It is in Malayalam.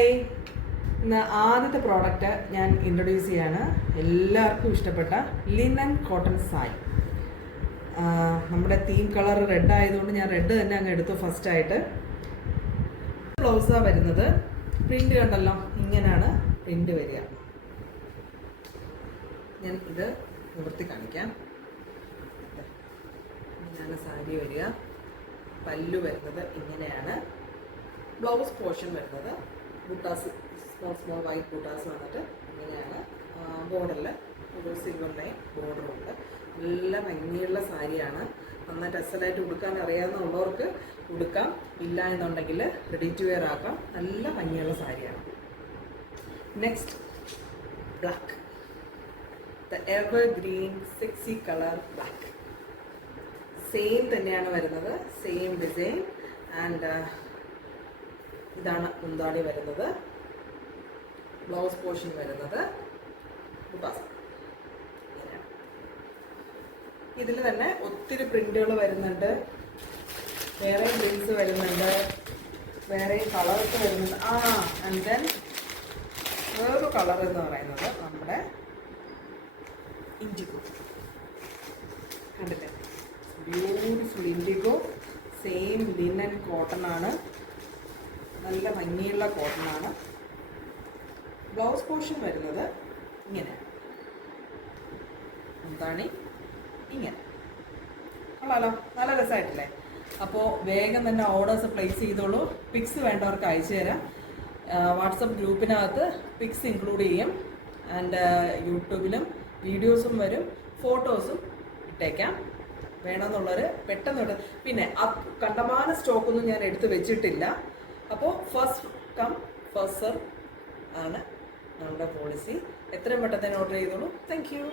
ഇന്ന് ആദ്യത്തെ പ്രോഡക്റ്റ് ഞാൻ ഇൻട്രൊഡ്യൂസ് ചെയ്യാണ്. എല്ലാവർക്കും ഇഷ്ടപ്പെട്ട ലിനൻ കോട്ടൺ സാരി. നമ്മുടെ തീം കളർ റെഡ് ആയതുകൊണ്ട് ഞാൻ റെഡ് തന്നെ അങ്ങ് എടുത്തു ഫസ്റ്റായിട്ട്. ബ്ലൗസാണ് വരുന്നത്. പ്രിൻ്റ് കണ്ടല്ലോ, ഇങ്ങനെയാണ് പ്രിൻ്റ് വരിക. ഞാൻ ഇത് നിവർത്തി കാണിക്കാം. ഇങ്ങനെയാണ് സാരി വരിക. പല്ലു വരുന്നത് ഇങ്ങനെയാണ്. ബ്ലൗസ് പോർഷൻ വരുന്നത് ബുട്ടാസ്, സ്മോൾ വൈറ്റ് ബുട്ടാസ് വന്നിട്ട് ഇങ്ങനെയാണ്. ബോർഡറിൽ ഒരു സിൽവർ ലൈൻ ബോർഡറുണ്ട്. നല്ല ഭംഗിയുള്ള സാരിയാണ്. നന്നായിട്ട് അസലായിട്ട് ഉടുക്കാൻ അറിയാവുന്നവർക്ക് ഉടുക്കാം, ഇല്ല എന്നുണ്ടെങ്കിൽ റെഡി ടു വെയർ ആക്കാം. നല്ല ഭംഗിയുള്ള സാരിയാണ്. Next black, the ever green sexy colour black. Same തന്നെയാണ് വരുന്നത്, സെയിം ഡിസൈൻ. ആൻഡ് ഇതാണ് മുന്താണി വരുന്നത്. ബ്ലൗസ് പോർഷൻ വരുന്നത് ബുട്ടാസ്. ഇതിൽ തന്നെ ഒത്തിരി പ്രിന്റുകൾ വരുന്നുണ്ട്, വേറെ പ്രിന്റ്സ് വരുന്നുണ്ട്, വേറെ കളേഴ്സ് വരുന്നുണ്ട്. ആൻഡ് ദെൻ വേറൊരു കളർ എന്ന് പറയുന്നത് നമ്മുടെ ഇൻഡിഗോ. കണ്ടില്ലേ, beautiful IndiGo. Same linen cotton ആണ്, നല്ല ഭംഗിയുള്ള കോട്ടണാണ്. ബ്ലൗസ് പോർഷൻ വരുന്നത് ഇങ്ങനെ, എന്താണ് ഇങ്ങനെ. കൊള്ളാലോ, നല്ല രസമായിട്ടില്ലേ? അപ്പോൾ വേഗം തന്നെ ഓർഡേഴ്സ് പ്ലേസ് ചെയ്തോളൂ. പിക്സ് വേണ്ടവർക്ക് അയച്ചു തരാം. വാട്സപ്പ് ഗ്രൂപ്പിനകത്ത് പിക്സ് ഇൻക്ലൂഡ് ചെയ്യും. ആൻഡ് യൂട്യൂബിലും വീഡിയോസും വരും, ഫോട്ടോസും ഇട്ടേക്കാം. വേണമെന്നുള്ളവർ പെട്ടെന്ന്. പിന്നെ കണ്ടമാന സ്റ്റോക്കൊന്നും ഞാൻ എടുത്ത് വെച്ചിട്ടില്ല. അപ്പോൾ ഫസ്റ്റ് കം ഫസ്റ്റ് സെർവ് ആണ് നമ്മുടെ പോളിസി. എത്രയും പെട്ടെന്ന് ഓർഡർ ചെയ്തോളൂ. Thank you.